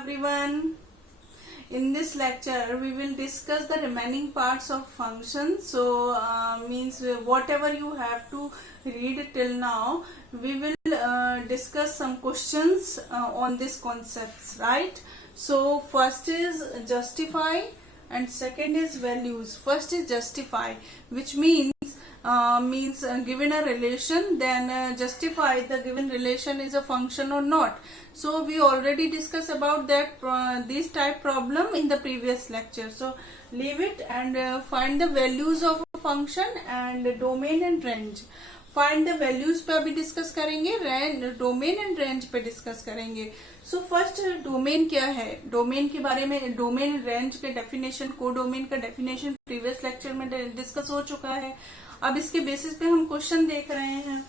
Everyone, in this lecture we will discuss the remaining parts of function. So means whatever you have to read till now, we will discuss some questions on these concepts, right? So first is justify and second is values. First is justify, which means given a relation, then justify the given relation is a function or not. So we already discussed about that this type problem in the previous lecture. So leave it and find the values of a function and domain and range. Find the values पे अभी discuss करेंगे, domain and range पे discuss करेंगे. So first domain क्या है, domain के बारे में, डोमेन रेंज के डेफिनेशन, को डोमेन का डेफिनेशन प्रीवियस लेक्चर में डिस्कस हो चुका है. अब इसके बेसिस पे हम क्वेश्चन देख रहे हैं.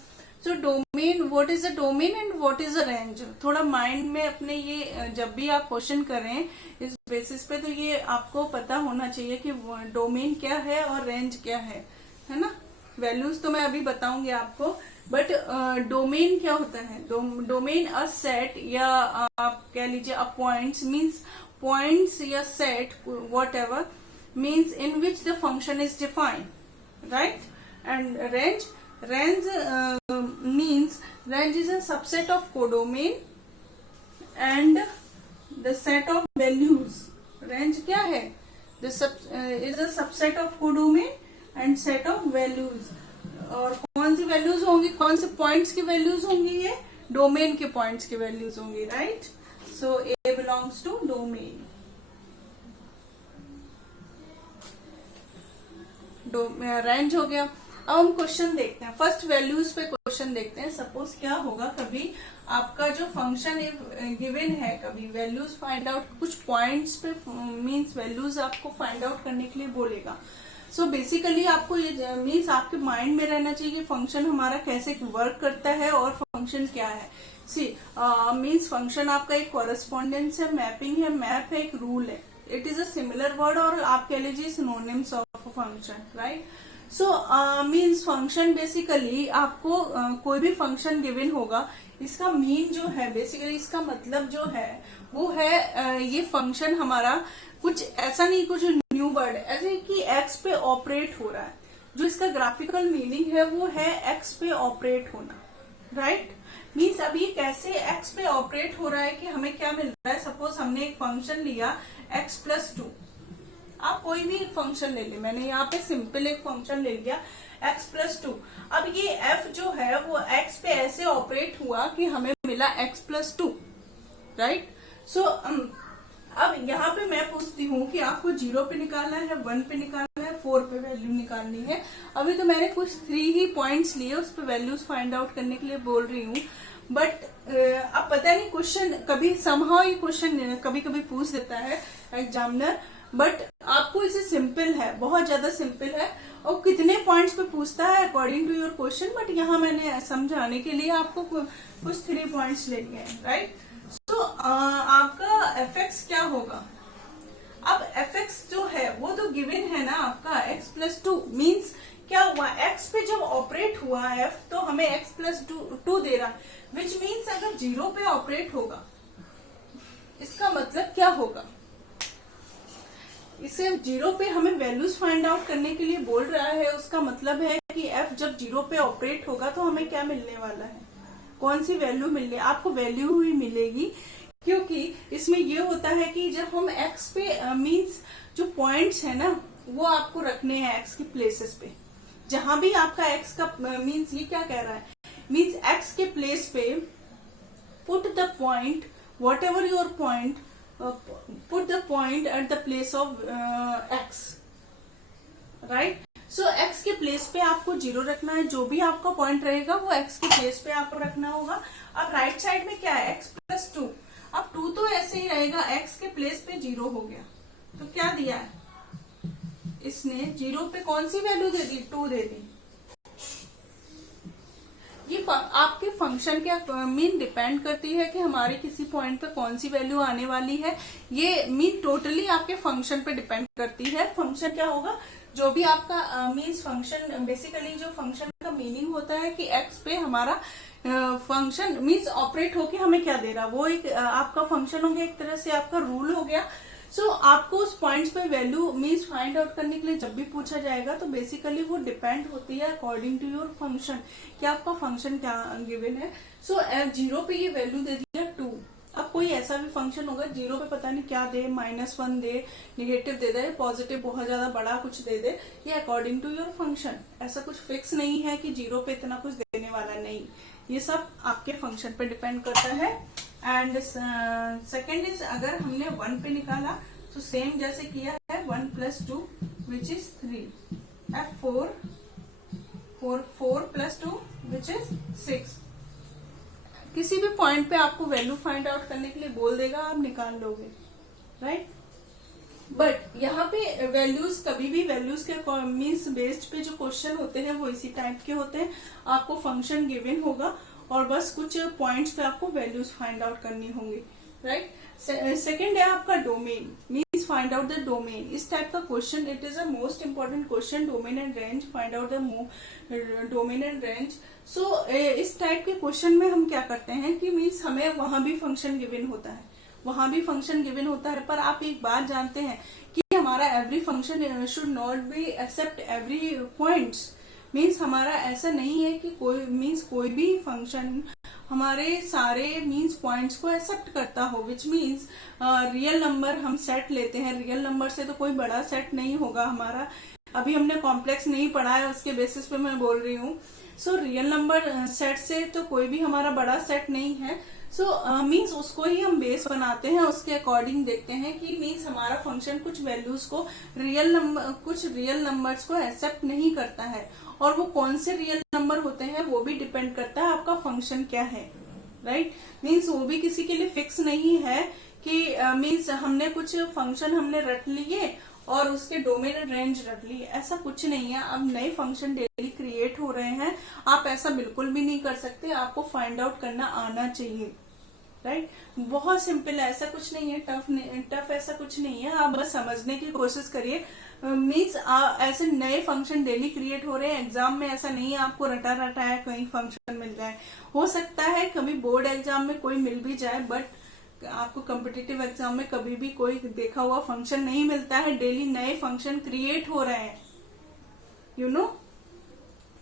So domain, what is a domain and what is a range. थोड़ा माइंड में अपने ये जब भी आप क्वेश्चन करें इस बेसिस पे, तो ये आपको पता होना चाहिए कि डोमेन क्या है और रेंज क्या है ना. वैल्यूज तो मैं अभी बताऊंगी आपको, बट डोमेन क्या होता है. डोमेन अ सेट या आप कह लीजिए अ पॉइंट्स, मींस पॉइंट्स या set what ever, means in which the function is defined, right. And range, means range is a subset of codomain and the set of values. Range क्या है, is a subset of codomain and set of values. और कौन सी values होंगी, कौन से points की values होंगी, ये डोमेन के पॉइंट्स की वैल्यूज होंगी, right. So A belongs to domain. Range हो गया. अब हम क्वेश्चन देखते हैं. फर्स्ट वैल्यूज पे क्वेश्चन देखते हैं. सपोज क्या होगा, कभी आपका जो फंक्शन गिवन है, कभी वैल्यूज फाइंड आउट, कुछ पॉइंट्स पे मीन्स वैल्यूज आपको फाइंड आउट करने के लिए बोलेगा. सो बेसिकली आपको ये मीन्स आपके माइंड में रहना चाहिए कि फंक्शन हमारा कैसे वर्क करता है और फंक्शन क्या है. सी मीन्स फंक्शन आपका एक कॉरेस्पॉन्डेंस है, मैपिंग है, मैप है, एक रूल है. It is a similar word और आप कह लीजिए synonyms of function, right. So means function basically आपको कोई भी फंक्शन गिवन होगा, इसका मीन जो है, बेसिकली इसका मतलब जो है वो है ये फंक्शन हमारा कुछ ऐसा नहीं, कुछ न्यू वर्ड ऐसे कि एक्स पे ऑपरेट हो रहा है. जो इसका ग्राफिकल मीनिंग है वो है एक्स पे ऑपरेट होना, राइट. मीन्स अब ये कैसे एक्स पे ऑपरेट हो रहा है कि हमें क्या मिल रहा है. सपोज हमने एक फंक्शन लिया x+2. आप कोई भी एक फंक्शन ले ले, मैंने यहाँ पे सिंपल एक फंक्शन ले लिया x+2. अब ये f जो है वो x पे ऐसे ऑपरेट हुआ कि हमें मिला x+2, राइट. सो अब यहाँ पे मैं पूछती हूँ कि आपको 0 पे निकालना है, 1 पे निकालना है, 4 पे वैल्यू निकालनी है. अभी तो मैंने कुछ 3 ही पॉइंट्स लिए, उस पे वैल्यूज फाइंड आउट करने के लिए बोल रही हूँ. बट अब पता नहीं क्वेश्चन कभी समहाउ ये क्वेश्चन कभी कभी पूछ देता है एग्जामिनर, बट आपको इसे सिंपल है, बहुत ज्यादा सिंपल है, और कितने पॉइंट्स पे पूछता है according to your question. But यहाँ मैंने समझाने के लिए आपको कुछ 3 पॉइंट्स ले लिए हैं, राइट. सो आपका fx क्या होगा. अब fx जो है वो तो गिवन है ना आपका x+2. मीन्स क्या हुआ, x पे जब ऑपरेट हुआ f तो हमें x+2 दे रहा है, विच मीन्स अगर 0 पे ऑपरेट होगा इसका मतलब क्या होगा, इसे 0 पे हमें वैल्यूज फाइंड आउट करने के लिए बोल रहा है. उसका मतलब है कि f जब 0 पे ऑपरेट होगा तो हमें क्या मिलने वाला है, कौन सी वैल्यू मिलने, आपको वैल्यू ही मिलेगी. क्योंकि इसमें ये होता है कि जब हम x पे मींस जो पॉइंट्स है ना वो आपको रखने हैं x की प्लेसेस पे. जहां भी आपका x का मींस ये क्या कह रहा है, मींस x के प्लेस पे put the point, what ever your point, put the point at the place of x, right. So x के प्लेस पे आपको 0 रखना है, जो भी आपका पॉइंट रहेगा वो x के प्लेस पे आपको रखना होगा. अब राइट साइड में क्या है, x+2. अब 2 तो ऐसे ही रहेगा, x के प्लेस पे 0 हो गया, तो क्या दिया है इसने, 0 पे कौन सी वैल्यू दे दी, 2 दे दी. ये आपके फंक्शन क्या मीन डिपेंड करती है कि हमारे किसी पॉइंट पे कौन सी वैल्यू आने वाली है. ये मीन टोटली आपके फंक्शन पे डिपेंड करती है. फंक्शन क्या होगा, जो भी आपका मीन्स फंक्शन, बेसिकली जो फंक्शन का का मीनिंग होता है कि एक्स पे हमारा फंक्शन मीन्स ऑपरेट होके हमें क्या दे रहा, वो एक आपका फंक्शन हो गया, एक तरह से आपका रूल हो गया। सो आपको उस पॉइंट्स पे वैल्यू मीन्स फाइंड आउट करने के लिए जब भी पूछा जाएगा तो बेसिकली वो डिपेंड होती है अकॉर्डिंग टू योर फंक्शन, कि आपका फंक्शन क्या गिवन है। सो 0 पे ये वैल्यू दे दिया 2। अब कोई ऐसा भी फंक्शन होगा 0 पे पता नहीं क्या दे, -1 दे, नेगेटिव दे दे, पॉजिटिव बहुत ज्यादा बड़ा कुछ दे दे, ये अकॉर्डिंग टू योर फंक्शन। ऐसा कुछ फिक्स नहीं है कि 0 पे इतना कुछ देने वाला, नहीं, ये सब आपके फंक्शन पे डिपेंड करता है। एंड सेकेंड इज अगर हमने 1 पे निकाला तो सेम जैसे किया है 1 + 2 which is 3, F4 4 + 2 which is 6। किसी भी पॉइंट पे आपको वैल्यू फाइंड आउट करने के लिए बोल देगा, आप निकाल लोगे, राइट। बट यहाँ पे वैल्यूज कभी भी वैल्यूज के मीन्स बेस्ड पे जो क्वेश्चन होते हैं वो इसी टाइप के होते हैं। आपको फंक्शन गिवन होगा और बस कुछ पॉइंट्स पे आपको वैल्यूज फाइंड आउट करनी होंगी, राइट। सेकेंड है आपका domain, means find out the domain. इस टाइप का question it is a most important question, domain and range, find out the domain and range. So इस टाइप के क्वेश्चन में हम क्या करते हैं कि मीन्स हमें वहां भी फंक्शन गिवन होता है, वहां भी फंक्शन गिवन होता है, पर आप एक बात जानते हैं कि हमारा every function should not be accept every points. Means हमारा ऐसा नहीं है कि कोई भी फंक्शन हमारे सारे मीन्स पॉइंट्स को एक्सेप्ट करता हो, विच मीन्स रियल नंबर हम सेट लेते हैं, रियल नंबर से तो कोई बड़ा सेट नहीं होगा हमारा। अभी हमने कॉम्प्लेक्स नहीं पढ़ा है, उसके बेसिस पे मैं बोल रही हूँ। सो रियल नंबर सेट से तो कोई भी हमारा बड़ा सेट नहीं है। सो मीन्स उसको ही हम बेस बनाते हैं, उसके अकॉर्डिंग देखते हैं कि मीन्स हमारा फंक्शन कुछ वैल्यूज को कुछ रियल नंबर्स को एक्सेप्ट नहीं करता है, और वो कौन से रियल नंबर होते हैं वो भी डिपेंड करता है आपका फंक्शन क्या है, राइट। मीन्स वो भी किसी के लिए फिक्स नहीं है कि मीन्स हमने कुछ फंक्शन हमने रट लिए और उसके डोमेन एंड रेंज रट ली, ऐसा कुछ नहीं है। अब नए फंक्शन डेली क्रिएट हो रहे हैं, आप ऐसा बिल्कुल भी नहीं कर सकते, आपको फाइंड आउट करना आना चाहिए, राइट। बहुत सिंपल है, ऐसा कुछ नहीं है, टफ ऐसा कुछ नहीं है, आप बस समझने की कोशिश करिए। मीन्स ऐसे नए फंक्शन डेली क्रिएट हो रहे हैं, एग्जाम में ऐसा नहीं है आपको रटा है कहीं फंक्शन मिल जाए। हो सकता है कभी बोर्ड एग्जाम में कोई मिल भी जाए, बट आपको कॉम्पिटिटिव एग्जाम में कभी भी कोई देखा हुआ फंक्शन नहीं मिलता है, डेली नए फंक्शन क्रिएट हो रहे हैं, यू नो।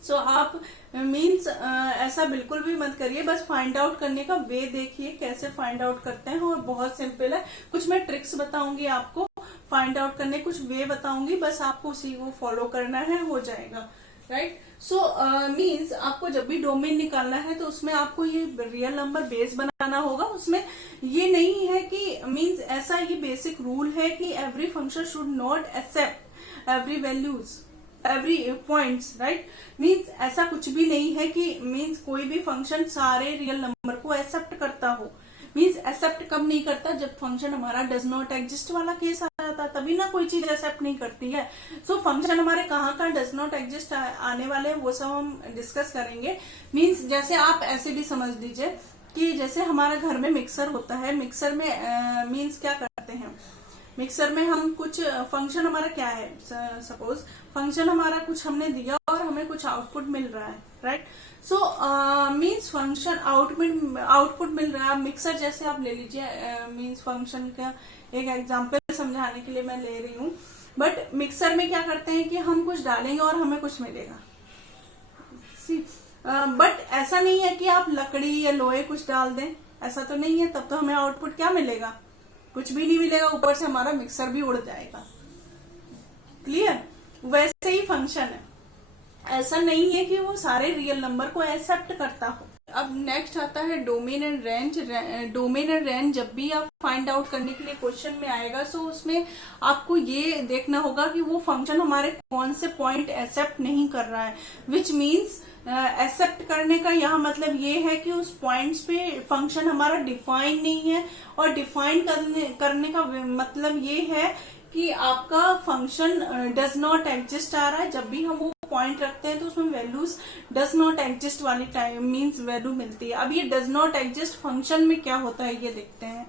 सो आप मीन्स ऐसा बिल्कुल भी मत करिए, बस फाइंड आउट करने का वे देखिए कैसे फाइंड आउट करते हैं, और बहुत सिंपल है। कुछ मैं ट्रिक्स बताऊंगी आपको फाइंड आउट करने, कुछ वे बताऊंगी, बस आपको उसी को फॉलो करना है, हो जाएगा, राइट। सो मीन्स आपको जब भी डोमेन निकालना है तो उसमें आपको ये रियल नंबर बेस बनाना होगा। उसमें ये नहीं है कि मीन्स ऐसा ये बेसिक रूल है कि every function should not accept every values every points, right. Means ऐसा कुछ भी नहीं है कि मीन्स कोई भी फंक्शन सारे रियल नंबर को एक्सेप्ट करता हो। मीन्स एक्सेप्ट कब नहीं करता, जब फंक्शन हमारा डज नॉट एग्जिस्ट वाला केस आ जाता है, तभी ना कोई चीज एक्सेप्ट नहीं करती है। सो फंक्शन हमारे कहाँ डज नॉट एग्जिस्ट आने वाले हैं वो सब हम डिस्कस करेंगे। मीन्स जैसे आप ऐसे भी समझ लीजिए कि जैसे हमारे घर में मिक्सर होता है, मिक्सर में मीन्स क्या करते हैं, मिक्सर में हम कुछ फंक्शन हमारा क्या है, सपोज फंक्शन हमारा कुछ हमने दिया और हमें कुछ आउटपुट मिल रहा है, right. So means function output मिल रहा है। मिक्सर जैसे आप ले लीजिए, मीन्स फंक्शन का एक एग्जांपल समझाने के लिए मैं ले रही हूँ। बट मिक्सर में क्या करते हैं कि हम कुछ डालेंगे और हमें कुछ मिलेगा। बट ऐसा नहीं है कि आप लकड़ी या लोहे कुछ डाल दें, ऐसा तो नहीं है, तब तो हमें आउटपुट क्या मिलेगा, कुछ भी नहीं मिलेगा, ऊपर से हमारा मिक्सर भी उड़ जाएगा। क्लियर। वैसे ही फंक्शन है, ऐसा नहीं है कि वो सारे रियल नंबर को एक्सेप्ट करता हो। अब नेक्स्ट आता है domain and range. Domain and range जब भी आप फाइंड आउट करने के लिए क्वेश्चन में आएगा, सो उसमें आपको ये देखना होगा कि वो फंक्शन हमारे कौन से पॉइंट एक्सेप्ट नहीं कर रहा है। विच मीन्स एक्सेप्ट करने का यहाँ मतलब ये है कि उस पॉइंट्स पे फंक्शन हमारा डिफाइन नहीं है, और डिफाइन करने का मतलब ये है कि आपका फंक्शन डज नॉट एग्जिस्ट आ रहा है। जब भी हम वो पॉइंट रखते हैं तो उसमें वैल्यूज डज नॉट एग्जिस्ट वाली टाइम मीन्स वैल्यू मिलती है। अब ये डज नॉट एग्जिस्ट फंक्शन में क्या होता है ये देखते हैं।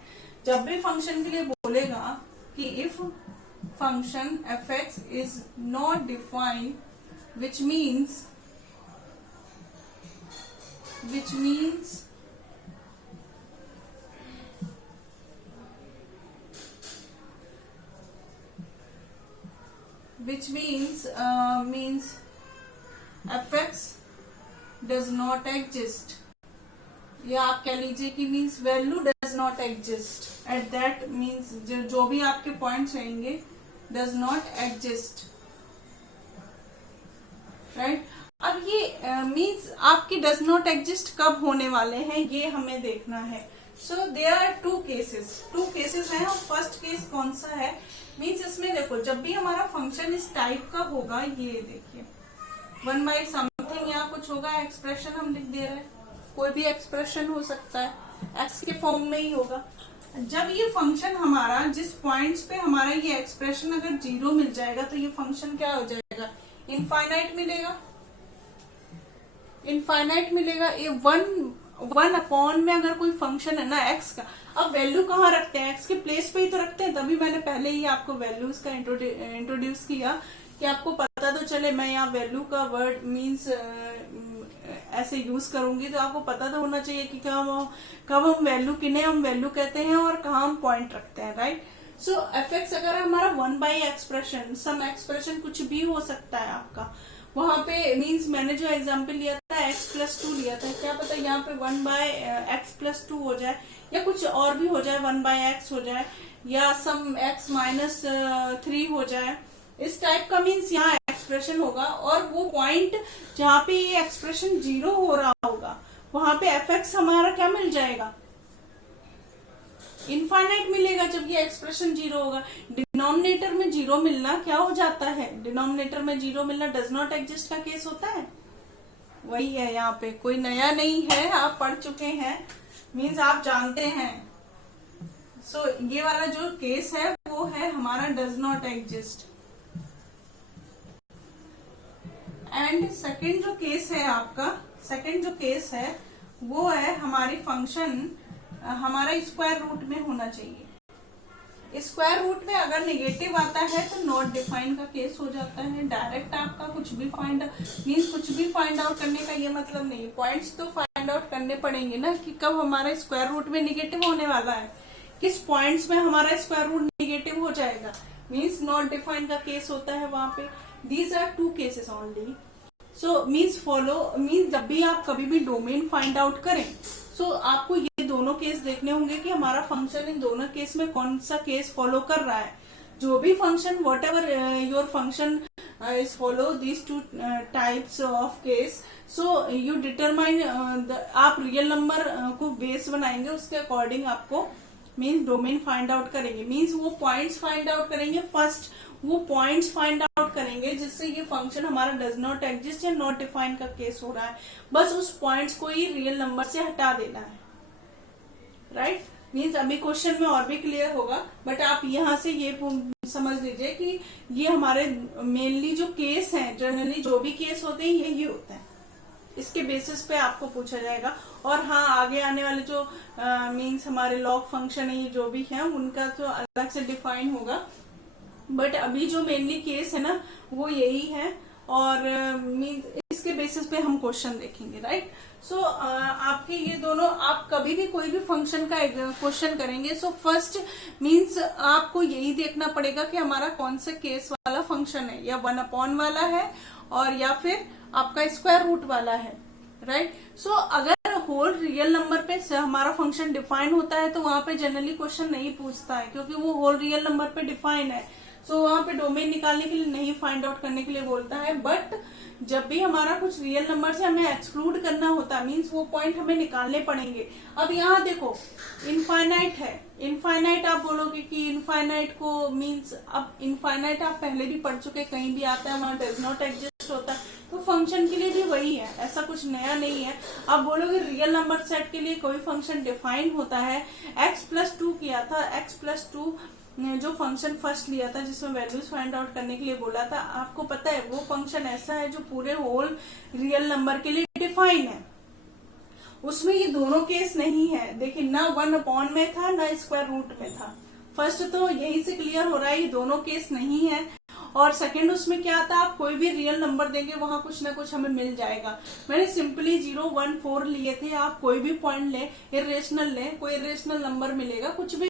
जब भी फंक्शन के लिए बोलेगा कि if function F x is not defined, which means which means fx does not exist, या आप कह लीजिए कि means value does not exist at that means जो भी आपके पॉइंट्स रहेंगे डज नॉट एग्जिस्ट, राइट। अब ये मीन्स आपके डज नॉट एग्जिस्ट कब होने वाले हैं ये हमें देखना है। So there are two cases हैं। और फर्स्ट केस कौन सा है, मीन्स इसमें देखो जब भी हमारा फंक्शन इस टाइप का होगा, ये देखिए 1 बाई समथिंग या कुछ होगा, एक्सप्रेशन हम लिख दे रहे हैं, कोई भी एक्सप्रेशन हो सकता है, एक्स के फॉर्म में ही होगा। जब ये फंक्शन हमारा जिस पॉइंट्स पे हमारा ये एक्सप्रेशन अगर 0 मिल जाएगा तो ये फंक्शन क्या हो जाएगा, इनफाइनाइट मिलेगा। इनफाइनाइट मिलेगा। ये वन अपॉन में अगर कोई फंक्शन है ना एक्स का, अब वैल्यू कहाँ रखते हैं, एक्स के प्लेस पे ही तो रखते हैं। तभी मैंने पहले ही आपको वैल्यूज का इंट्रोड्यूस किया कि आपको पता तो चले। मैं यहाँ वैल्यू का वर्ड मीन्स ऐसे यूज करूंगी तो आपको पता तो होना चाहिए कि कब हम वैल्यू किन्हें हम वैल्यू कहते हैं और कहाँ हम पॉइंट रखते हैं, राइट। सो एफ एक्स अगर हमारा 1 बाई एक्सप्रेशन, सम एक्सप्रेशन कुछ भी हो सकता है आपका, वहां पे मीन्स मैंने जो एग्जाम्पल लिया था x + 2 लिया था, क्या पता यहाँ पे 1 बाय एक्स + 2 हो जाए या कुछ और भी हो जाए, 1 बाय एक्स हो जाए या सम x - 3 हो जाए, इस टाइप का मीन्स यहाँ एक्सप्रेशन होगा। और वो पॉइंट जहाँ पे ये एक्सप्रेशन 0 हो रहा होगा वहां पे एफ एक्स हमारा क्या मिल जाएगा, इनफाइनाइट मिलेगा। जब ये एक्सप्रेशन 0 होगा, डिनोमिनेटर में 0 मिलना क्या हो जाता है, डिनोमिनेटर में 0 मिलना डज नॉट एग्जिस्ट का केस होता है। वही है, यहाँ पे कोई नया नहीं है, आप पढ़ चुके हैं, मीन्स आप जानते हैं। सो ये वाला जो केस है वो है हमारा does not exist. And second जो केस है आपका, सेकंड जो केस है वो है हमारी फंक्शन हमारा स्क्वायर रूट में होना चाहिए। स्क्वायर रूट में अगर नेगेटिव आता है तो नॉट डिफाइंड का केस हो जाता है। डायरेक्ट आपका कुछ भी फाइंड आउट करने का ये मतलब नहीं, पॉइंट्स तो फाइंड आउट करने पड़ेंगे ना कि कब हमारा स्क्वायर रूट में निगेटिव होने वाला है, किस पॉइंट्स में हमारा स्क्वायर रूट निगेटिव हो जाएगा, मीन्स नॉट डिफाइंड का केस होता है वहां पे। These are 2 cases only. So means जब भी आप कभी भी डोमेन फाइंड आउट करें सो आपको ये दोनों केस देखने होंगे कि हमारा फंक्शन इन दोनों केस में कौन सा केस फॉलो कर रहा है। जो भी function what ever your function is follow these 2 types of case, so you determine आप रियल नंबर को बेस बनाएंगे, उसके अकॉर्डिंग आपको मीन्स डोमेन फाइंड आउट करेंगे। मीन्स वो पॉइंट्स फाइंड आउट करेंगे, फर्स्ट वो पॉइंट्स फाइंड आउट करेंगे जिससे ये फंक्शन हमारा डज नॉट एग्जिस्ट या नॉट डिफाइंड का केस हो रहा है, बस उस पॉइंट्स को ही रियल नंबर से हटा देना है, राइट। मीन्स अभी क्वेश्चन में और भी क्लियर होगा, बट आप यहाँ से ये समझ लीजिए कि ये हमारे मेनली जो केस हैं, जनरली जो भी केस होते हैं यही होते हैं, इसके बेसिस पे आपको पूछा जाएगा। और हाँ, आगे आने वाले जो मीन्स हमारे लॉग फंक्शन है, ये जो भी है उनका तो अलग से डिफाइन होगा, बट अभी जो मेनली केस है ना वो यही है। और मीन्स इसके बेसिस पे हम क्वेश्चन देखेंगे, राइट। सो आपके ये दोनों, आप कभी भी कोई भी फंक्शन का क्वेश्चन करेंगे सो फर्स्ट मीन्स आपको यही देखना पड़ेगा कि हमारा कौन सा केस वाला फंक्शन है, या 1 अपॉन वाला है और या फिर आपका स्क्वायर रूट वाला है, राइट। सो अगर होल रियल नंबर पे हमारा फंक्शन डिफाइन होता है तो वहां पे जनरली क्वेश्चन नहीं पूछता है, क्योंकि वो होल रियल नंबर पे डिफाइन है। सो वहां पे डोमेन निकालने के लिए नहीं, फाइंड आउट करने के लिए बोलता है। बट जब भी हमारा कुछ रियल नंबर से हमें एक्सक्लूड करना होता है, मीन्स वो पॉइंट हमें निकालने पड़ेंगे। अब यहाँ देखो इनफाइनाइट है, इनफाइनाइट आप बोलोगे कि इनफाइनाइट को मीन्स, अब इनफाइनाइट आप पहले भी पढ़ चुके, कहीं भी आता है वहां डज नॉट एग्जिस्ट होता है, तो फंक्शन के लिए भी वही है, ऐसा कुछ नया नहीं है। आप बोलोगे रियल नंबर सेट के लिए कोई फंक्शन डिफाइन होता है, x+2 किया था, x+2 जो फंक्शन फर्स्ट लिया था जिसमें वैल्यूज फाइंड आउट करने के लिए बोला था, आपको पता है वो फंक्शन ऐसा है जो पूरे होल रियल नंबर के लिए डिफाइन है, उसमें ये दोनों केस नहीं है। देखिए ना 1 अपॉन में था ना स्क्वायर रूट में था, फर्स्ट तो यही से क्लियर हो रहा है ये दोनों केस नहीं है। और सेकंड उसमें क्या आता है, आप कोई भी रियल नंबर देंगे वहां कुछ ना कुछ हमें मिल जाएगा। मैंने सिंपली 0, 1, 4 लिए थे, आप कोई भी पॉइंट ले, इरेशनल ले, कोई इरेशनल नंबर मिलेगा, कुछ भी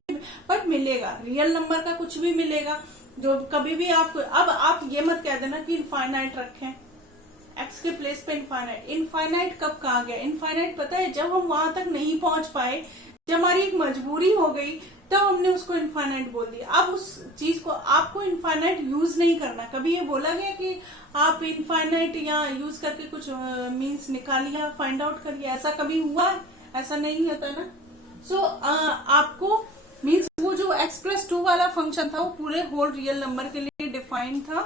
बट मिलेगा, रियल नंबर का कुछ भी मिलेगा। जो कभी भी आप, अब आप ये मत कह देना कि इनफाइनाइट रखें, एक्स के प्लेस पे इनफाइनाइट। इनफाइनाइट कब कहा गया? इनफाइनाइट पता है जब हम वहां तक नहीं पहुंच पाए, जब हमारी एक मजबूरी हो गई, तब हमने उसको इनफाइनाइट बोल दिया। अब उस चीज को आपको इनफाइनाइट यूज नहीं करना। कभी ये बोला गया कि आप इनफाइनाइट या यूज करके कुछ मीन्स निकालिए, फाइंड आउट करिए, ऐसा कभी हुआ? ऐसा नहीं होता ना। सो आपको मीन्स वो जो x+2 वाला फंक्शन था वो पूरे होल रियल नंबर के लिए डिफाइन था,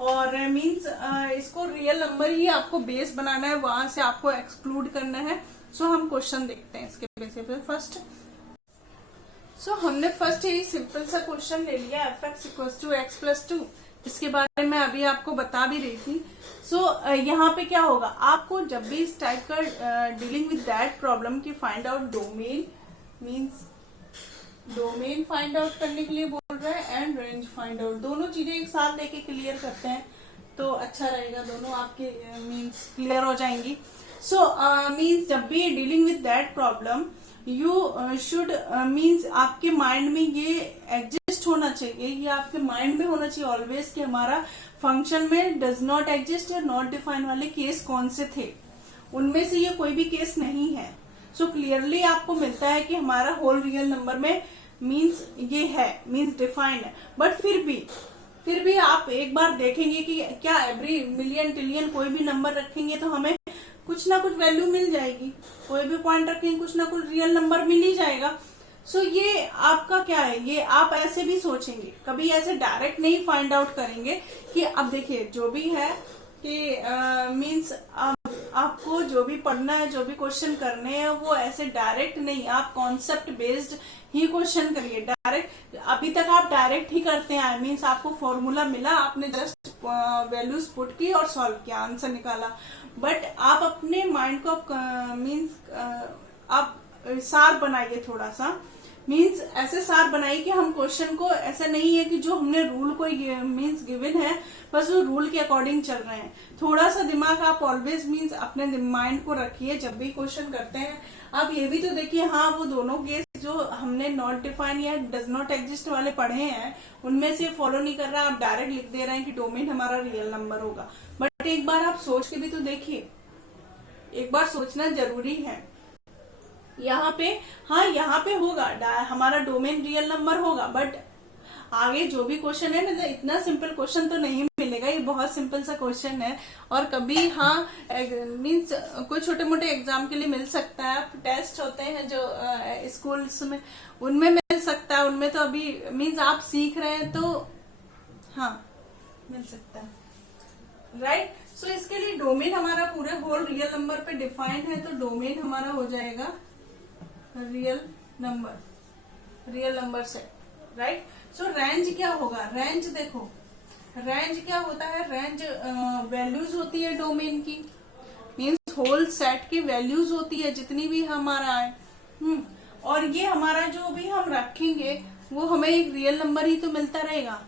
और मीन्स इसको रियल नंबर ही आपको बेस बनाना है, वहां से आपको एक्सक्लूड करना है। सो हम क्वेश्चन देखते हैं इसके बेसिस पे। फर्स्ट हमने फर्स्ट यही सिंपल सा क्वेश्चन ले लिया, f(x+2), इसके बारे में अभी आपको बता भी रही थी। यहाँ पे क्या होगा, आपको जब भी इस टाइप का डीलिंग विद दैट प्रॉब्लम की find out domain, means domain find out करने के लिए बोल रहा है एंड रेंज फाइंड आउट, दोनों चीजें एक साथ लेके क्लियर करते हैं तो अच्छा रहेगा, दोनों आपके मीन्स क्लियर हो जाएंगी। मीन्स जब भी dealing with that problem you should means आपके माइंड में ये एग्जिस्ट होना चाहिए, ये आपके माइंड में होना चाहिए ऑलवेज कि हमारा फंक्शन में डज नॉट एग्जिस्ट या नॉट डिफाइन वाले केस कौन से थे, उनमें से ये कोई भी केस नहीं है। क्लियरली आपको मिलता है कि हमारा होल रियल नंबर में मीन्स ये है, मीन्स डिफाइंड है। बट फिर भी आप एक बार देखेंगे कि क्या एवरी मिलियन ट्रिलियन कोई भी नंबर रखेंगे तो हमें कुछ ना कुछ वैल्यू मिल जाएगी, कोई भी पॉइंट रखेंगे कुछ ना कुछ रियल नंबर मिल ही जाएगा। ये आपका क्या है, ये आप ऐसे भी सोचेंगे, कभी ऐसे डायरेक्ट नहीं फाइंड आउट करेंगे कि अब देखिए जो भी है कि मीन्स आपको जो भी पढ़ना है, जो भी क्वेश्चन करने हैं, वो ऐसे डायरेक्ट नहीं, आप कॉन्सेप्ट बेस्ड ही क्वेश्चन करिए। डायरेक्ट अभी तक आप डायरेक्ट ही करते हैं, मीन्स आपको फॉर्मूला मिला, आपने जस्ट वैल्यूज पुट की और सॉल्व किया, आंसर निकाला। बट आप अपने माइंड को मीन्स आप सार बनाइए थोड़ा सा, मीन्स ऐसे सार बनाइए कि हम क्वेश्चन को ऐसा नहीं है कि जो हमने रूल कोई मीन्स गिवन है बस वो रूल के अकॉर्डिंग चल रहे हैं। थोड़ा सा दिमाग आप ऑलवेज मीन्स अपने माइंड को रखिए जब भी क्वेश्चन करते हैं। आप ये भी तो देखिए, हाँ वो दोनों केस जो हमने नॉट डिफाइन या डज नॉट एग्जिस्ट वाले पढ़े हैं उनमें से फॉलो नहीं कर रहा, आप डायरेक्ट लिख दे रहे हैं कि डोमेन हमारा रियल नंबर होगा। बट एक बार आप सोच के भी तो देखिए, एक बार सोचना जरूरी है। यहाँ पे हाँ यहाँ पे होगा हमारा डोमेन रियल नंबर होगा, बट आगे जो भी क्वेश्चन है मतलब इतना सिंपल क्वेश्चन तो नहीं मिलेगा, ये बहुत सिंपल सा क्वेश्चन है। और कभी हाँ मीन्स कोई छोटे मोटे एग्जाम के लिए मिल सकता है, टेस्ट होते हैं जो स्कूल्स में, उनमें मिल सकता है, उनमें तो अभी मीन्स आप सीख रहे हैं तो हाँ मिल सकता है, राइट। इसके लिए डोमेन हमारा पूरे होल रियल नंबर पे डिफाइंड है, तो डोमेन हमारा हो जाएगा real number set, right. Range क्या होगा, रेंज देखो, रेंज क्या होता है, रेंज वैल्यूज होती है डोमेन की, मीन्स होल सेट की वैल्यूज होती है जितनी भी हमारा है। और ये हमारा जो भी हम रखेंगे वो हमें एक रियल नंबर ही तो मिलता रहेगा,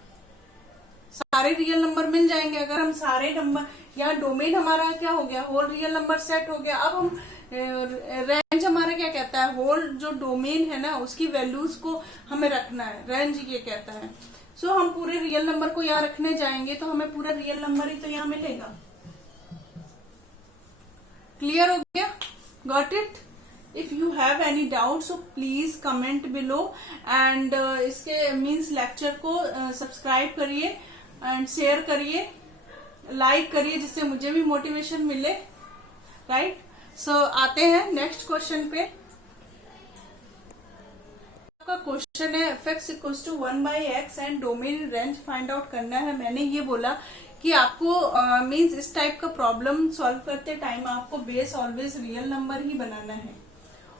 सारे रियल नंबर मिल जाएंगे अगर हम सारे नंबर, यहाँ डोमेन हमारा क्या हो गया, होल रियल नंबर सेट हो गया। अब हम रेंज हमारा क्या कहता है, होल जो डोमेन है ना उसकी वैल्यूज को हमें रखना है, रेंज ये कहता है। हम पूरे रियल नंबर को यहाँ रखने जाएंगे तो हमें पूरा रियल नंबर ही तो यहाँ मिलेगा। क्लियर हो गया, got it. If you have any doubt so please comment below and इसके मीन्स लेक्चर को सब्सक्राइब करिए एंड शेयर करिए, लाइक करिए, जिससे मुझे भी मोटिवेशन मिले, राइट। आते हैं नेक्स्ट क्वेश्चन पे। आपका क्वेश्चन है f(x=1/x) and domain range find out करना है। मैंने ये बोला कि आपको मीन्स इस टाइप का प्रॉब्लम सॉल्व करते टाइम आपको बेस ऑलवेज रियल नंबर ही बनाना है,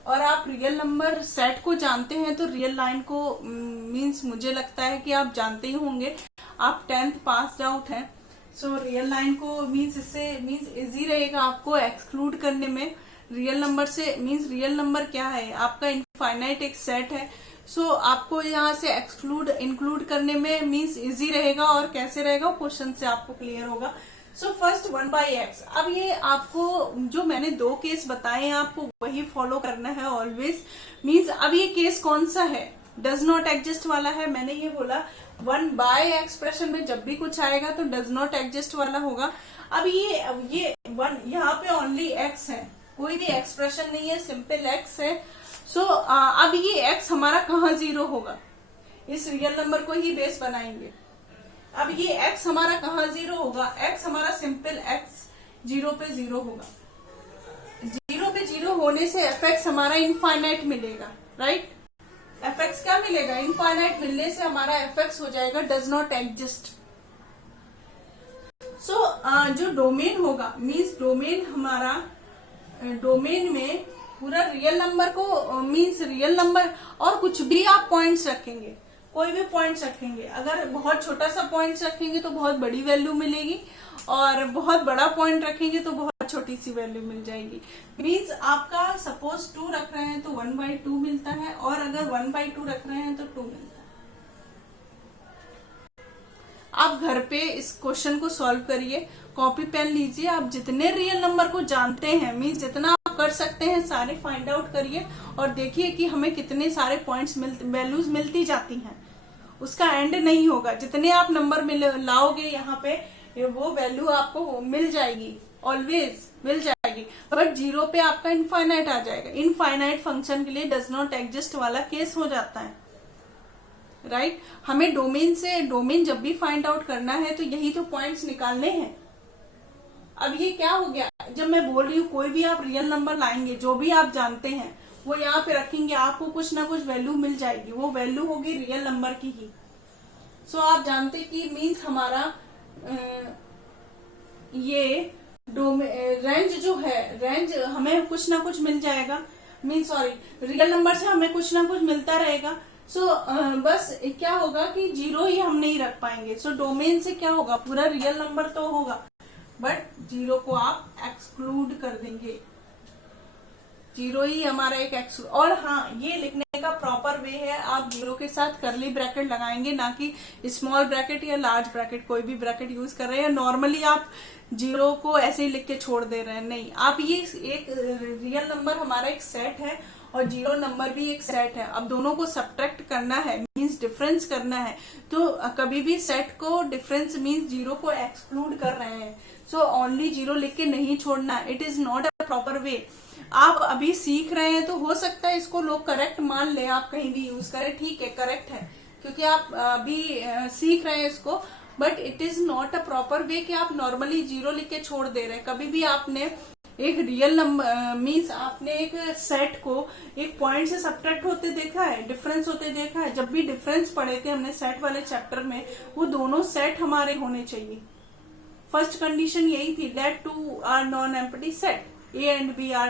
और आप रियल नंबर सेट को जानते हैं तो रियल लाइन को मीन्स मुझे लगता है कि आप जानते ही होंगे, आप 10th पास आउट हैं। रियल लाइन को मीन्स इससे मीन्स इजी रहेगा आपको एक्सक्लूड करने में। रियल नंबर से मीन्स रियल नंबर क्या है, आपका इनफाइनाइट एक सेट है, सो आपको यहाँ से एक्सक्लूड इंक्लूड करने में मीन्स इजी रहेगा, और कैसे रहेगा क्वेश्चन से आपको क्लियर होगा। So first 1/x। अब ये आपको जो मैंने 2 केस बताए हैं आपको वही फॉलो करना है ऑलवेज। मीन्स अब ये केस कौन सा है, डज नॉट एग्जिस्ट वाला है। मैंने ये बोला 1/x एक्सप्रेशन में जब भी कुछ आएगा तो डज नॉट एग्जिस्ट वाला होगा। अब ये 1 यहाँ पे ओनली x है, कोई भी एक्सप्रेशन नहीं है, सिंपल x है। सो अब ये x हमारा कहाँ 0 होगा, इस रियल नंबर को ही बेस बनाएंगे। अब ये x हमारा कहाँ 0 होगा, x हमारा सिंपल x 0 पे 0 होगा। 0 पे 0 होने से fx हमारा इनफाइनाइट मिलेगा, राइट। fx क्या मिलेगा, इनफाइनाइट मिलने से हमारा fx हो जाएगा डज नॉट एग्जिस्ट। सो जो डोमेन होगा मीन्स डोमेन हमारा, डोमेन में पूरा रियल नंबर को मीन्स रियल नंबर और कुछ भी आप पॉइंट्स रखेंगे, कोई भी पॉइंट्स रखेंगे। अगर बहुत छोटा सा पॉइंट्स रखेंगे तो बहुत बड़ी वैल्यू मिलेगी, और बहुत बड़ा पॉइंट रखेंगे तो बहुत छोटी सी वैल्यू मिल जाएगी। मीन्स आपका सपोज 2 रख रहे हैं तो 1/2 मिलता है, और अगर 1/2 रख रहे हैं तो 2 मिलता है। आप घर पे इस क्वेश्चन को सॉल्व करिए, कॉपी पेन लीजिए, आप जितने रियल नंबर को जानते हैं मीन्स जितना आप कर सकते हैं सारे फाइंड आउट करिए, और देखिए कि हमें कितने सारे पॉइंट्स वैल्यूज मिलती जाती हैं। उसका एंड नहीं होगा, जितने आप नंबर लाओगे यहाँ पे वो वैल्यू आपको मिल जाएगी, ऑलवेज मिल जाएगी। बट 0 पे आपका इनफाइनाइट आ जाएगा। इनफाइनाइट फंक्शन के लिए डज नॉट एग्जिस्ट वाला केस हो जाता है, राइट। हमें डोमेन जब भी फाइंड आउट करना है तो यही तो पॉइंट्स निकालने हैं। अब ये क्या हो गया, जब मैं बोल रही हूँ कोई भी आप रियल नंबर लाएंगे, जो भी आप जानते हैं वो यहाँ पे रखेंगे, आपको कुछ ना कुछ वैल्यू मिल जाएगी, वो वैल्यू होगी रियल नंबर की ही। सो आप जानते कि मीन्स हमारा ये रेंज जो है, रेंज हमें कुछ ना कुछ मिल जाएगा, मीन्स सॉरी रियल नंबर से हमें कुछ ना कुछ मिलता रहेगा। सो बस क्या होगा कि 0 ही हम नहीं रख पाएंगे। सो डोमेन से क्या होगा, पूरा रियल नंबर तो होगा बट 0 को आप एक्सक्लूड कर देंगे, 0 ही हमारा एक एक्सक्लूड। और हाँ, ये लिखने का प्रॉपर वे है, आप 0 के साथ करली ब्रैकेट लगाएंगे, ना कि स्मॉल ब्रैकेट या लार्ज ब्रैकेट, कोई भी ब्रैकेट यूज कर रहे हैं। नॉर्मली आप 0 को ऐसे ही लिख के छोड़ दे रहे हैं, नहीं। आप ये एक रियल नंबर हमारा एक सेट है और 0 नंबर भी एक सेट है। अब दोनों को सब्ट्रैक्ट करना है, मींस डिफरेंस करना है, तो कभी भी सेट को डिफरेंस मींस 0 को एक्सक्लूड कर रहे हैं। सो ओनली 0 लिख के नहीं छोड़ना, it is not a proper वे। आप अभी सीख रहे हैं तो हो सकता है इसको लोग करेक्ट मान ले, आप कहीं भी यूज करें, ठीक है करेक्ट है, क्योंकि आप अभी सीख रहे हैं इसको। But it is not a proper वे कि आप नॉर्मली 0 लिख के छोड़ दे रहे हैं। कभी भी आपने एक रियल नंबर मीन्स आपने एक सेट को एक पॉइंट से सब्ट्रैक्ट होते देखा है, डिफरेंस होते देखा है। जब भी डिफरेंस पढ़े थे हमने सेट वाले चैप्टर में, वो दोनों सेट हमारे होने चाहिए। फर्स्ट कंडीशन यही थी, that 2 are non empty set, A and B are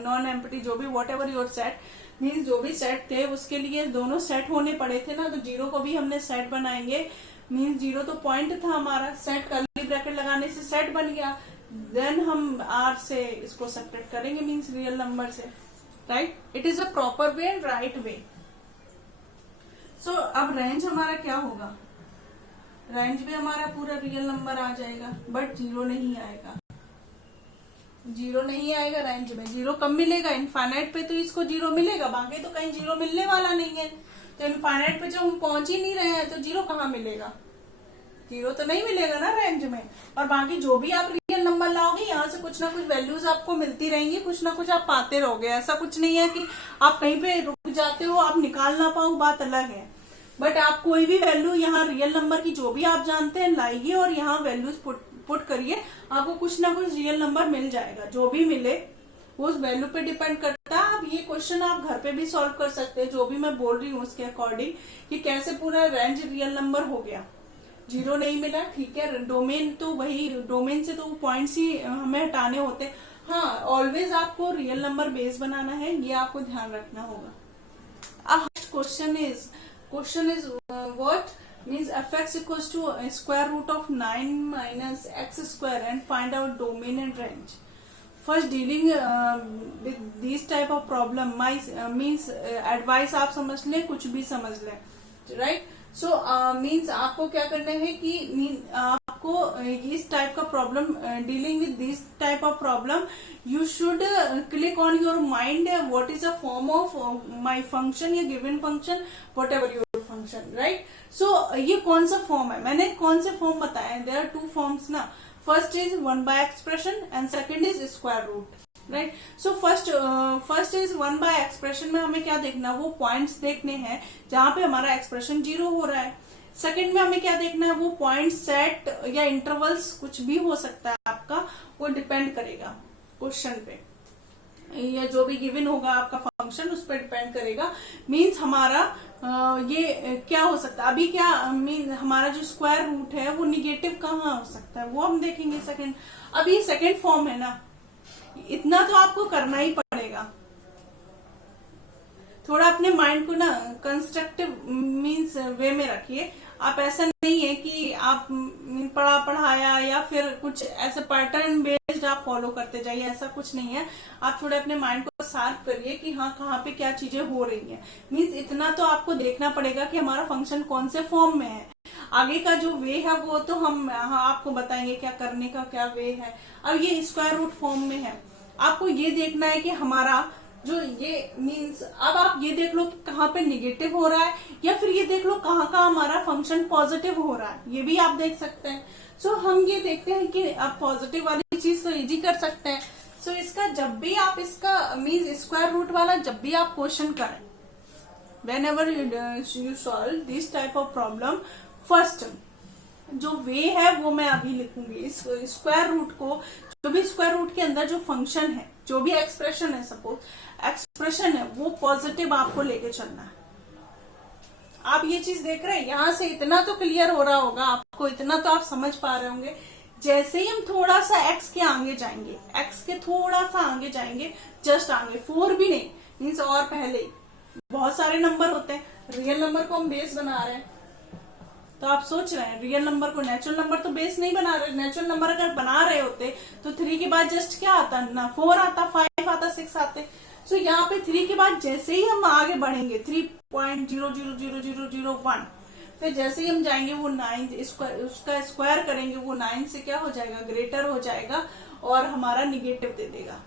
non empty, जो भी whatever your set means जो भी सेट थे उसके लिए दोनों सेट होने पड़े थे ना। तो 0 को भी हमने सेट बनाएंगे, मीन्स 0 तो पॉइंट था हमारा, सेट कर्ली ब्रैकेट लगाने से सेट बन गया। देन हम R से इसको सब्ट्रैक्ट करेंगे मीन्स रियल नंबर से, right. It is a proper way and right way. So अब रेंज हमारा क्या होगा, रेंज भी हमारा पूरा रियल नंबर आ जाएगा, बट 0 नहीं आएगा। 0 नहीं आएगा रेंज में। 0 कब मिलेगा, इनफाइनाइट पे तो इसको 0 मिलेगा, बाकी तो कहीं 0 मिलने वाला नहीं है। तो इनफाइनाइट पे जब हम पहुंच ही नहीं रहे हैं तो 0 कहाँ मिलेगा, 0 तो नहीं मिलेगा ना रेंज में। और बाकी जो भी आप रियल नंबर लाओगे यहाँ से कुछ ना कुछ वैल्यूज आपको मिलती रहेंगी, कुछ ना कुछ आप पाते रहोगे। ऐसा कुछ नहीं है कि आप कहीं पे रुक जाते हो, आप निकाल ना पाओ, बात अलग है। बट आप कोई भी वैल्यू यहाँ रियल नंबर की जो भी आप जानते हैं लाइए और यहाँ वैल्यूज पुट करिए, आपको कुछ ना कुछ रियल नंबर मिल जाएगा। जो भी मिले वो उस वैल्यू पे डिपेंड करता है। अब ये क्वेश्चन आप घर पे भी सॉल्व कर सकते हैं, जो भी मैं बोल रही हूँ उसके अकॉर्डिंग, कि कैसे पूरा रेंज रियल नंबर हो गया। 0 नहीं मिला, ठीक है, डोमेन तो वही, डोमेन से तो पॉइंट्स ही हमें हटाने होते। हाँ, ऑलवेज आपको रियल नंबर बेस बनाना है, ये आपको ध्यान रखना होगा। अब question is what means fx equals to square root of 9 minus x square and find out domain and range. First dealing with this type of problem my means advice आप समझ लें, कुछ भी समझ लें, राइट। सो मीन्स आपको क्या करना है कि आपको इस टाइप का problem, dealing with this type of problem, you should click on your mind what is a form of my function या given function, whatever your function, right. So ये कौन सा फॉर्म है, मैंने कौन से फॉर्म बताया, देयर आर टू फॉर्म्स ना, first is 1 by expression and second is square root, right. So first is 1 by expression में हमें क्या देखना, वो पॉइंट्स देखने हैं जहां पे हमारा एक्सप्रेशन 0 हो रहा है। सेकंड में हमें क्या देखना है, वो पॉइंट सेट या इंटरवल्स कुछ भी हो सकता है आपका, वो डिपेंड करेगा क्वेश्चन पे, या जो भी गिवन होगा आपका फंक्शन उस पर डिपेंड करेगा। मीन्स हमारा ये क्या हो सकता है, अभी क्या मीन हमारा जो स्क्वायर रूट है वो निगेटिव कहाँ हो सकता है, वो हम देखेंगे सेकंड। अभी सेकंड फॉर्म है ना, इतना तो आपको करना ही पड़ेगा। थोड़ा अपने माइंड को ना कंस्ट्रक्टिव मीन्स वे में रखिए। आप ऐसा नहीं है कि आप पढ़ाया या फिर कुछ ऐसे पैटर्न बेस्ड आप फॉलो करते जाइए, ऐसा कुछ नहीं है। आप थोड़े अपने माइंड को शार्प करिए कि हाँ कहाँ पे क्या चीजें हो रही हैं। मीन्स इतना तो आपको देखना पड़ेगा कि हमारा फंक्शन कौन से फॉर्म में है। आगे का जो वे है वो तो हम आपको बताएंगे क्या करने का क्या वे है। अब ये स्क्वायर रूट फॉर्म में है, आपको ये देखना है कि हमारा जो ये मीन्स, अब आप ये देख लो कि कहाँ पे निगेटिव हो रहा है, या फिर ये देख लो कहाँ का हमारा फंक्शन पॉजिटिव हो रहा है, ये भी आप देख सकते हैं। सो हम ये देखते हैं कि आप पॉजिटिव वाली चीज तो इजी कर सकते हैं। सो इसका जब भी आप इसका मीन्स स्क्वायर रूट वाला जब भी आप क्वेश्चन करें, when ever you solve this type of problem, first जो वे है वो मैं अभी लिखूंगी। इस स्क्वायर रूट को, जो भी स्क्वायर रूट के अंदर जो फंक्शन है, जो भी एक्सप्रेशन है, सपोज एक्सप्रेशन है, वो पॉजिटिव आपको लेके चलना है। आप ये चीज देख रहे हैं, यहां से इतना तो क्लियर हो रहा होगा आपको, इतना तो आप समझ पा रहे होंगे। जैसे ही हम थोड़ा सा एक्स के आगे जाएंगे, एक्स के थोड़ा सा आगे जाएंगे, जस्ट आगे, 4 भी नहीं मीन्स और पहले ही बहुत सारे नंबर होते हैं। रियल नंबर को हम बेस बना रहे हैं, तो आप सोच रहे हैं रियल नंबर को, नेचुरल नंबर तो बेस नहीं बना रहे। नेचुरल नंबर अगर बना रहे होते तो 3 के बाद जस्ट क्या आता ना, 4 आता, 5 आता, 6 आते। सो यहाँ पे 3 के बाद जैसे ही हम आगे बढ़ेंगे 3.0000001, फिर जैसे ही हम जाएंगे वो 9 उसका स्क्वायर करेंगे, वो 9 से क्या हो जाएगा, ग्रेटर हो जाएगा और हमारा निगेटिव दे देगा।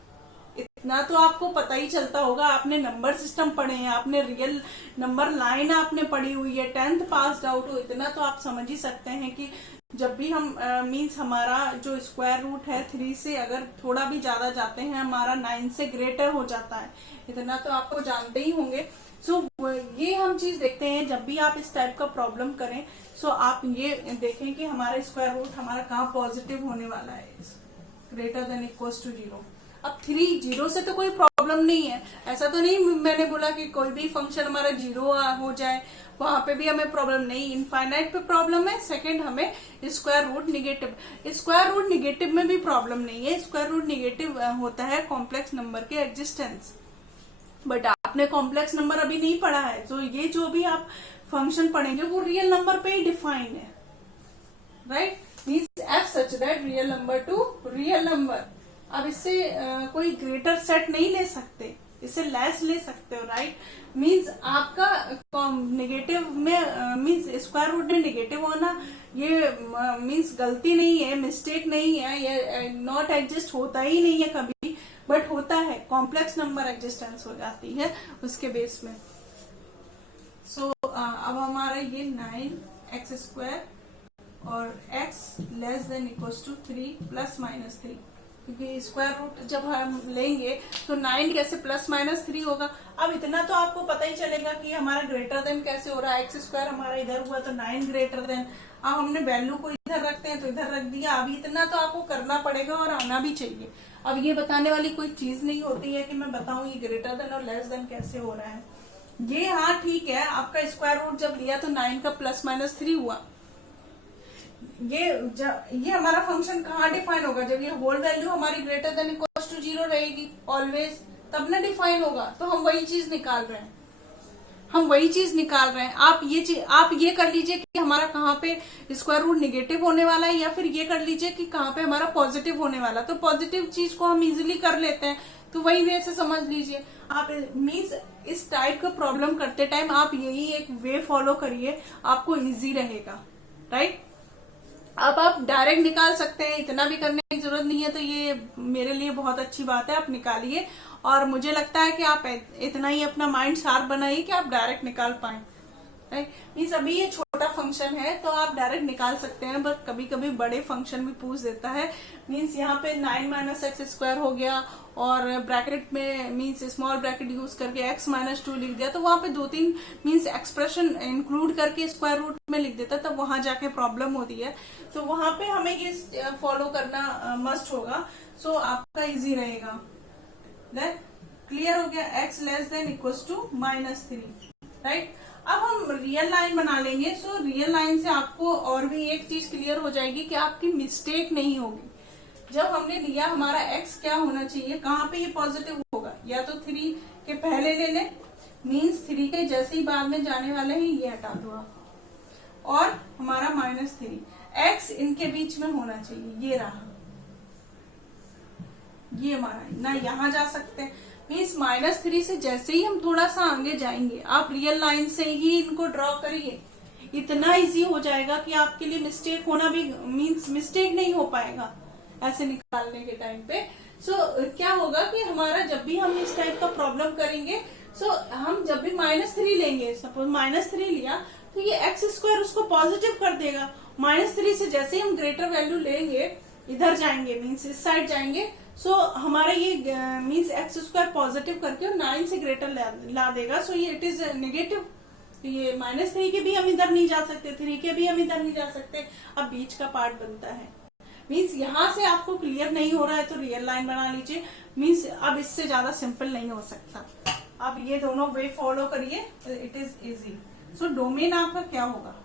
इतना तो आपको पता ही चलता होगा, आपने नंबर सिस्टम पढ़े हैं, आपने रियल नंबर लाइन आपने पढ़ी हुई है, 10th पास आउट हो, इतना तो आप समझ ही सकते हैं कि जब भी हम मीन्स हमारा जो स्क्वायर रूट है 3 से अगर थोड़ा भी ज्यादा जाते हैं, हमारा 9 से ग्रेटर हो जाता है। इतना तो आपको जानते ही होंगे। सो ये हम चीज देखते हैं जब भी आप इस टाइप का प्रॉब्लम करें। सो आप ये देखें कि हमारा स्क्वायर रूट हमारा कहाँ पॉजिटिव होने वाला है, ग्रेटर देन इक्वल्स टू 0। अब 3 0 से तो कोई प्रॉब्लम नहीं है, ऐसा तो नहीं मैंने बोला कि कोई भी फंक्शन हमारा 0 हो जाए, वहां पे भी हमें प्रॉब्लम नहीं। इनफाइनाइट पे प्रॉब्लम है। सेकंड हमें square root negative, square root negative में भी प्रॉब्लम नहीं है। स्क्वायर रूट निगेटिव होता है कॉम्प्लेक्स नंबर के एग्जिस्टेंस, बट आपने कॉम्प्लेक्स नंबर अभी नहीं पढ़ा है। तो ये जो भी आप फंक्शन पढ़ेंगे वो रियल नंबर पे ही डिफाइन है, right. Means F such that real number two real number. अब इससे कोई ग्रेटर सेट नहीं ले सकते, इससे लेस ले सकते हो, राइट। मीन्स आपका नेगेटिव में मीन्स स्क्वायर रूट में नेगेटिव होना ये मीन्स गलती नहीं है, मिस्टेक नहीं है, ये नॉट एग्जिस्ट होता ही नहीं है कभी, बट होता है, कॉम्प्लेक्स नंबर एग्जिस्टेंस हो जाती है उसके बेस में। सो अब हमारा ये 9x² और x less than equals to 3 plus minus 3, क्योंकि स्क्वायर रूट जब हम लेंगे तो 9 कैसे प्लस माइनस 3 होगा। अब इतना तो आपको पता ही चलेगा कि हमारा ग्रेटर देन कैसे हो रहा है। x² हमारा इधर हुआ तो 9 ग्रेटर देन, अब हमने वैल्यू को इधर रखते हैं तो इधर रख दिया। अब इतना तो आपको करना पड़ेगा और आना भी चाहिए। अब ये बताने वाली कोई चीज नहीं होती है कि मैं बताऊं ये ग्रेटर देन और लेस देन कैसे हो रहा है। ये हाँ ठीक है, आपका स्क्वायर रूट जब लिया तो 9 का प्लस माइनस 3 हुआ। ये हमारा फंक्शन कहाँ डिफाइन होगा, जब ये होल वैल्यू हमारी ग्रेटर देन इक्वल्स टू 0 रहेगी ऑलवेज, तब ना डिफाइन होगा। तो हम वही चीज निकाल रहे हैं। हम वही चीज निकाल रहे हैं। आप ये कर लीजिए कि हमारा कहाँ पे स्क्वायर रूट निगेटिव होने वाला है, या फिर ये कर लीजिए कि कहाँ पे हमारा पॉजिटिव होने वाला है। तो पॉजिटिव चीज को हम इजीली कर लेते हैं, तो वही वे से समझ लीजिए आप। मीन्स इस टाइप का प्रॉब्लम करते टाइम आप यही एक वे फॉलो करिए, आपको इजी रहेगा, राइट। अब आप डायरेक्ट निकाल सकते हैं, इतना भी करने की जरूरत नहीं है, तो ये मेरे लिए बहुत अच्छी बात है, आप निकालिए। और मुझे लगता है कि आप इतना ही अपना माइंड शार्प बनाइए कि आप डायरेक्ट निकाल पाए, राइट। मीन्स अभी ये छोटा फंक्शन है तो आप डायरेक्ट निकाल सकते हैं, बट कभी कभी बड़े फंक्शन भी पूछ देता है। मीन्स यहाँ पे 9 - x² हो गया, और ब्रैकेट में मीन्स स्मॉल ब्रैकेट यूज करके x - 2 लिख दिया, तो वहां पे 2-3 मीन्स एक्सप्रेशन इंक्लूड करके स्क्वायर रूट में लिख देता, तब वहां जाके प्रॉब्लम होती है। तो वहां पे हमें ये फॉलो करना मस्ट होगा, सो आपका इजी रहेगा। देन क्लियर हो गया, x <= -3, राइट। अब हम रियल लाइन बना लेंगे। सो रियल लाइन से आपको और भी एक चीज क्लियर हो जाएगी कि आपकी मिस्टेक नहीं होगी। जब हमने लिया हमारा x क्या होना चाहिए, कहाँ पे ये पॉजिटिव होगा, या तो 3 के पहले ले लें, मीन्स 3 के जैसे ही बाद में जाने वाले हैं ये हटा दो आप, और हमारा -3 x इनके बीच में होना चाहिए, ये रहा, ये हमारा ना यहाँ जा सकते हैं। मीन्स -3 से जैसे ही हम थोड़ा सा आगे जाएंगे, आप रियल लाइन से ही इनको ड्रॉ करिए, इतना इजी हो जाएगा कि आपके लिए मिस्टेक होना भी मीन्स मिस्टेक नहीं हो पाएगा ऐसे निकालने के टाइम पे। सो क्या होगा कि हमारा जब भी हम इस टाइप का प्रॉब्लम करेंगे, सो हम जब भी -3 लेंगे, सपोज -3 लिया, तो ये x² उसको पॉजिटिव कर देगा। -3 से जैसे ही हम ग्रेटर वैल्यू लेंगे, इधर जाएंगे मीन्स इस साइड जाएंगे, सो हमारा ये मीन्स x² पॉजिटिव करके और 9 से ग्रेटर ला देगा। सो ये इट इज नेगेटिव। ये -3 के भी हम इधर नहीं जा सकते, 3 के भी हम इधर नहीं जा सकते, अब बीच का पार्ट बनता है। मीन्स यहाँ से आपको क्लियर नहीं हो रहा है तो रियल लाइन बना लीजिए। मीन्स अब इससे ज्यादा सिंपल नहीं हो सकता। अब ये दोनों वे फॉलो करिए, it is easy. So domain आपका क्या होगा,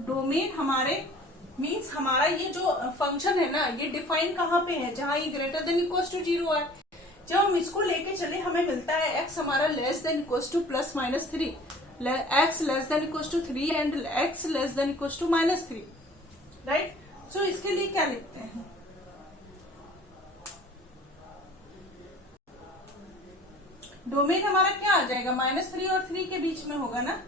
डोमेन हमारे मीन्स हमारा ये जो फंक्शन है ना, ये डिफाइन कहाँ पे है, जहां ये <= 0 है। जब हम इसको लेके चले, हमें मिलता है x हमारा <= +-3, x <= 3 एंड x <= -3, राइट। सो इसके लिए क्या लिखते हैं, डोमेन हमारा क्या आ जाएगा, -3 और 3 के बीच में होगा ना,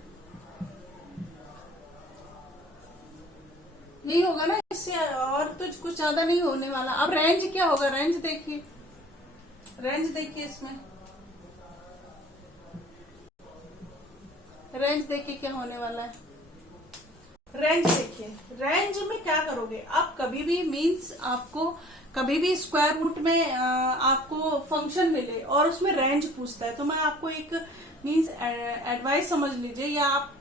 नहीं होगा ना, इससे और तो कुछ ज्यादा नहीं होने वाला। अब रेंज क्या होगा, रेंज देखिए, रेंज देखिए, इसमें रेंज देखिए क्या होने वाला है। रेंज देखिए, रेंज में क्या करोगे आप, कभी भी मीन्स आपको कभी भी स्क्वायर रूट में आपको फंक्शन मिले और उसमें रेंज पूछता है, तो मैं आपको एक मीन्स एडवाइस समझ लीजिए, या आप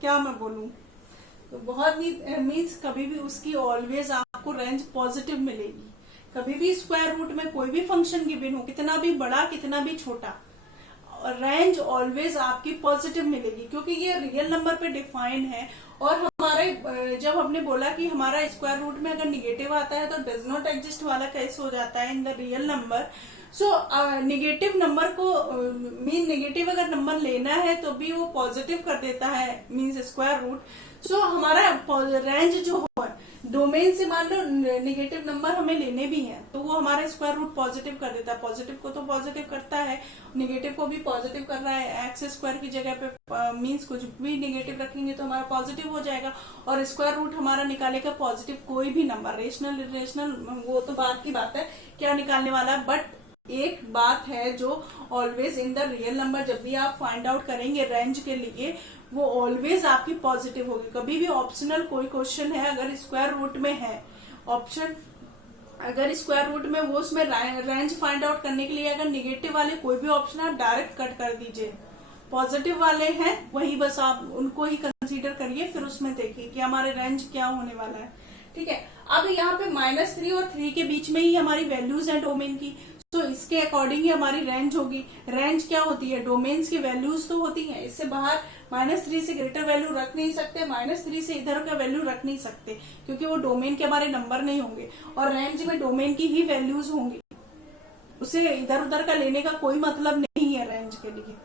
क्या मैं बोलूं, तो बहुत मीन्स कभी भी उसकी ऑलवेज आपको रेंज पॉजिटिव मिलेगी। कभी भी स्क्वायर रूट में कोई भी फंक्शन गिवन हो, कितना भी बड़ा कितना भी छोटा, रेंज ऑलवेज आपकी पॉजिटिव मिलेगी, क्योंकि ये रियल नंबर पे डिफाइन है। और हमारे जब हमने बोला कि हमारा स्क्वायर रूट में अगर निगेटिव आता है तो डज नॉट एग्जिस्ट वाला केस हो जाता है in the real number. So negative number को मीन नेगेटिव अगर नंबर लेना है तो भी वो पॉजिटिव कर देता है मीन्स स्क्वायर रूट। सो हमारा रेंज जो हो डोमेन से मान लो नेगेटिव नंबर हमें लेने भी हैं तो वो हमारा स्क्वायर रूट पॉजिटिव कर देता है। पॉजिटिव को तो पॉजिटिव करता है, नेगेटिव को भी पॉजिटिव कर रहा है। एक्स स्क्वायर की जगह पे मीन्स कुछ भी नेगेटिव रखेंगे तो हमारा पॉजिटिव हो जाएगा और स्क्वायर रूट हमारा निकालेगा पॉजिटिव कोई भी नंबर, रेशनल इरेशनल वो तो बात की बात है क्या निकालने वाला है। बट एक बात है जो always in the real number जब भी आप फाइंड आउट करेंगे रेंज के लिए वो ऑलवेज आपकी पॉजिटिव होगी। कभी भी ऑप्शनल कोई क्वेश्चन है अगर स्क्वायर रूट में है ऑप्शन, अगर स्क्वायर रूट में वो उसमें रेंज फाइंड आउट करने के लिए अगर निगेटिव वाले कोई भी ऑप्शन आप डायरेक्ट कट कर दीजिए, पॉजिटिव वाले हैं वही बस आप उनको ही कंसीडर करिए, फिर उसमें देखिए कि हमारे रेंज क्या होने वाला है। ठीक है, अब यहाँ पे -3 और 3 के बीच में ही हमारी वैल्यूज है डोमेन की, तो इसके अकॉर्डिंग ही हमारी रेंज होगी। रेंज क्या होती है, डोमेन्स की वैल्यूज तो होती हैं, इससे बाहर -3 से ग्रेटर वैल्यू रख नहीं सकते, -3 से इधर का वैल्यू रख नहीं सकते क्योंकि वो डोमेन के हमारे नंबर नहीं होंगे और रेंज में डोमेन की ही वैल्यूज होंगी, उसे इधर उधर का लेने का कोई मतलब नहीं है रेंज के लिए।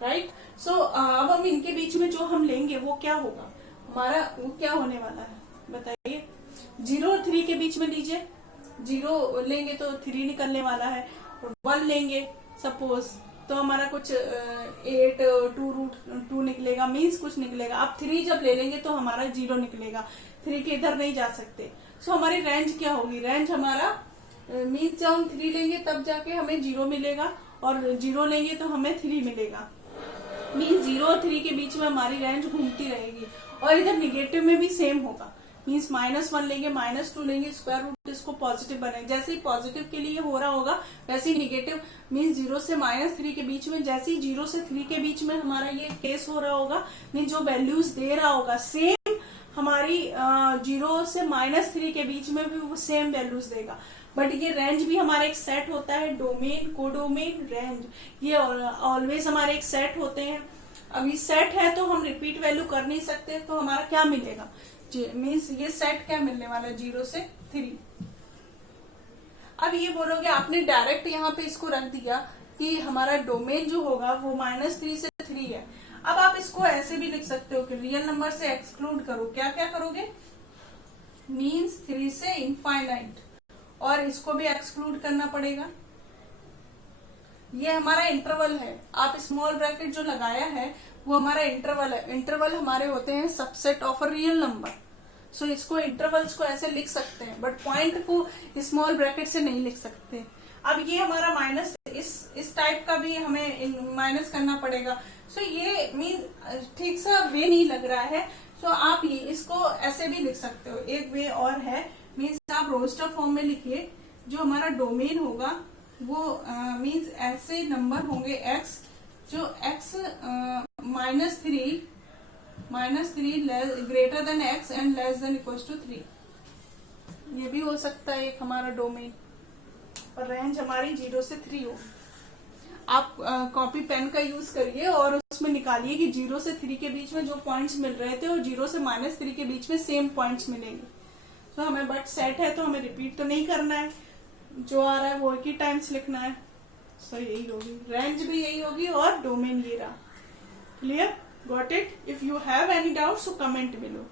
राइट। सो अब हम इनके बीच में जो हम लेंगे वो क्या होगा हमारा, वो क्या होने वाला है बताइए। 0 और 3 के बीच में लीजिए, 0 लेंगे तो 3 निकलने वाला है, और 1 लेंगे सपोज तो हमारा कुछ 8 2√2 निकलेगा, मीन्स कुछ निकलेगा। अब 3 जब ले लेंगे तो हमारा 0 निकलेगा, 3 के इधर नहीं जा सकते। सो हमारी रेंज क्या होगी, रेंज हमारा मीन्स जब हम 3 लेंगे तब जाके हमें 0 मिलेगा, और 0 लेंगे तो हमें 3 मिलेगा। मीन्स 0 और 3 के बीच में हमारी रेंज घूमती रहेगी। और इधर निगेटिव में भी सेम होगा, मीन्स -1 लेंगे, -2 लेंगे, स्क्वायर रूट इसको पॉजिटिव बने। जैसे ही पॉजिटिव के लिए हो रहा होगा वैसे ही निगेटिव, मीन्स 0 से -3 के बीच में, जैसे ही 0 से 3 के बीच में हमारा ये केस हो रहा होगा, मीन्स जो वैल्यूज दे रहा होगा सेम हमारी 0 से -3 के बीच में भी वो सेम वैल्यूज देगा। बट ये रेंज भी हमारा एक सेट होता है, डोमेन, कोडोमेन, रेंज, ये ऑलवेज हमारे एक सेट होते हैं। अभी सेट है तो हम रिपीट वैल्यू कर नहीं सकते, तो हमारा क्या मिलेगा, मीन्स ये सेट क्या मिलने वाला है 0 से 3। अब ये बोलोगे आपने डायरेक्ट यहाँ पे इसको रख दिया कि हमारा डोमेन जो होगा वो -3 से 3 है। अब आप इसको ऐसे भी लिख सकते हो कि रियल नंबर से एक्सक्लूड करो, क्या क्या करोगे, मीन्स 3 से इनफाइनाइट, और इसको भी एक्सक्लूड करना पड़ेगा। ये हमारा इंटरवल है, आप स्मॉल ब्रैकेट जो लगाया है वो हमारा इंटरवल है। इंटरवल हमारे होते हैं subset of a real number. So इसको इंटरवल्स को ऐसे लिख सकते हैं, बट पॉइंट को स्मॉल ब्रैकेट से नहीं लिख सकते। अब ये हमारा माइनस, इस टाइप का भी हमें माइनस करना पड़ेगा। सो ये मीन ठीक सा वे नहीं लग रहा है, सो आप ये इसको ऐसे भी लिख सकते हो। एक वे और है, मीन्स आप रोस्टर फॉर्म में लिखिए, जो हमारा डोमेन होगा वो मीन्स ऐसे नंबर होंगे x, जो x -3 greater than x and less than equals to 3। ये भी हो सकता है एक हमारा डोमेन, और रेंज हमारी 0 से 3 हो। आप कॉपी पेन का यूज करिए और उसमें निकालिए कि 0 से 3 के बीच में जो पॉइंट्स मिल रहे थे और 0 से -3 के बीच में सेम पॉइंट्स मिलेंगे। तो हमें बट सेट है तो हमें रिपीट तो नहीं करना है, जो आ रहा है वो एक ही टाइम्स लिखना है। सो यही होगी, रेंज भी यही होगी और डोमेन ये रहा। Clear, got it? If you have any doubt so comment below.